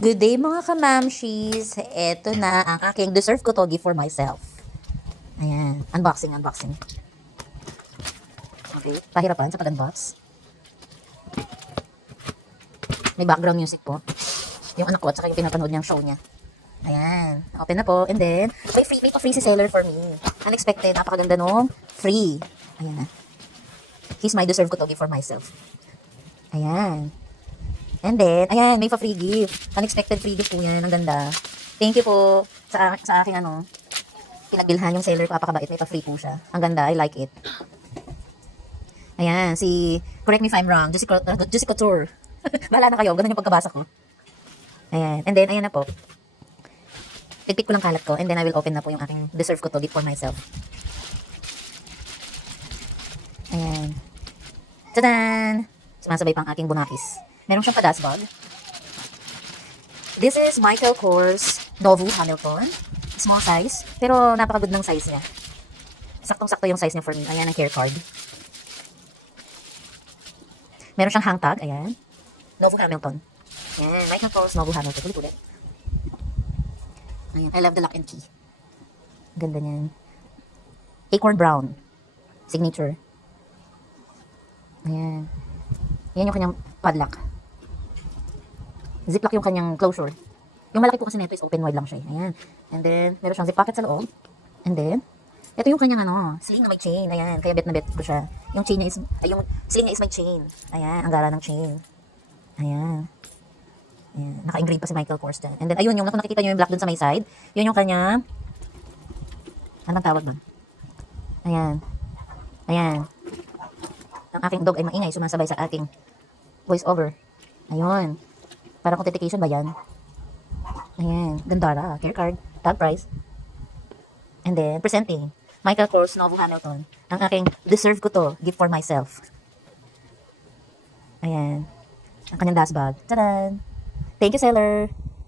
Good day mga kamamshis. Eto na ang aking deserve ko to give for myself. Ayan. Unboxing. Okay. Pahirapan sa pag-unbox. May background music po. Yung anak ko at saka yung pinapanood niyang show niya. Ayan. Open na po. And then, may pa-free si seller for me. Unexpected. Napakaganda nung free. Ayan na. He's my deserve ko to give for myself. Ayan. And then, ayan, may pa-free gift. Unexpected free gift po yan. Ang ganda. Thank you po sa aking pinagbilhan yung seller. Papakabait. May pa-free po siya. Ang ganda. I like it. Ayan, correct me if I'm wrong, Juicy Couture. Bahala na kayo. Ganun yung pagkabasa ko. Ayan. And then, ayan na po. Pigpik ko lang kalat ko. And then, I will open na po yung aking deserve ko to gift for myself. Ayan. Tadaan! Sumasabay pang aking bunakis. Meron siyang padas bag. This is Michael Kors Novu Hamilton. Small size. Pero napaka-good ng size niya. Saktong-sakto yung size niya for me. Ayan ang care card. Meron siyang hang tag. Ayan. Novu Hamilton. Ayan. Michael Kors Novu Hamilton. Ulit-ulit. Ayan. I love the lock and key. Ganda niyan. Acorn brown. Signature. Ayan. Yan yung kanyang padlock. Ziplock yung kanyang closure. Yung malaki po kasi nito is open wide lang siya. Ayan. And then, meron siyang zip pocket sa loob. And then, ito yung kanyang sling na may chain. Ayan. Kaya bet na bet ko siya. Yung chain niya is, yung sling niya is may chain. Ayan. Ang gara ng chain. Ayan. Ayan. Naka-engrave pa si Michael Kors dyan. And then, ayun yung, kung nakikita nyo yung black dun sa may side, yun yung kanyang, anong tawag ba? Ayan. Ayan. Ang aking dog ay maingay. Sumasabay sa aking voice over. Ayun. Parang authentication ba yan? Ayan. Gandara. Care card. Tag price. And then, presenting. Michael Kors Novu Hamilton. Ang aking deserve ko to. Give for myself. Ayan. Ang kanyang dust bag. Tadaan! Thank you, seller.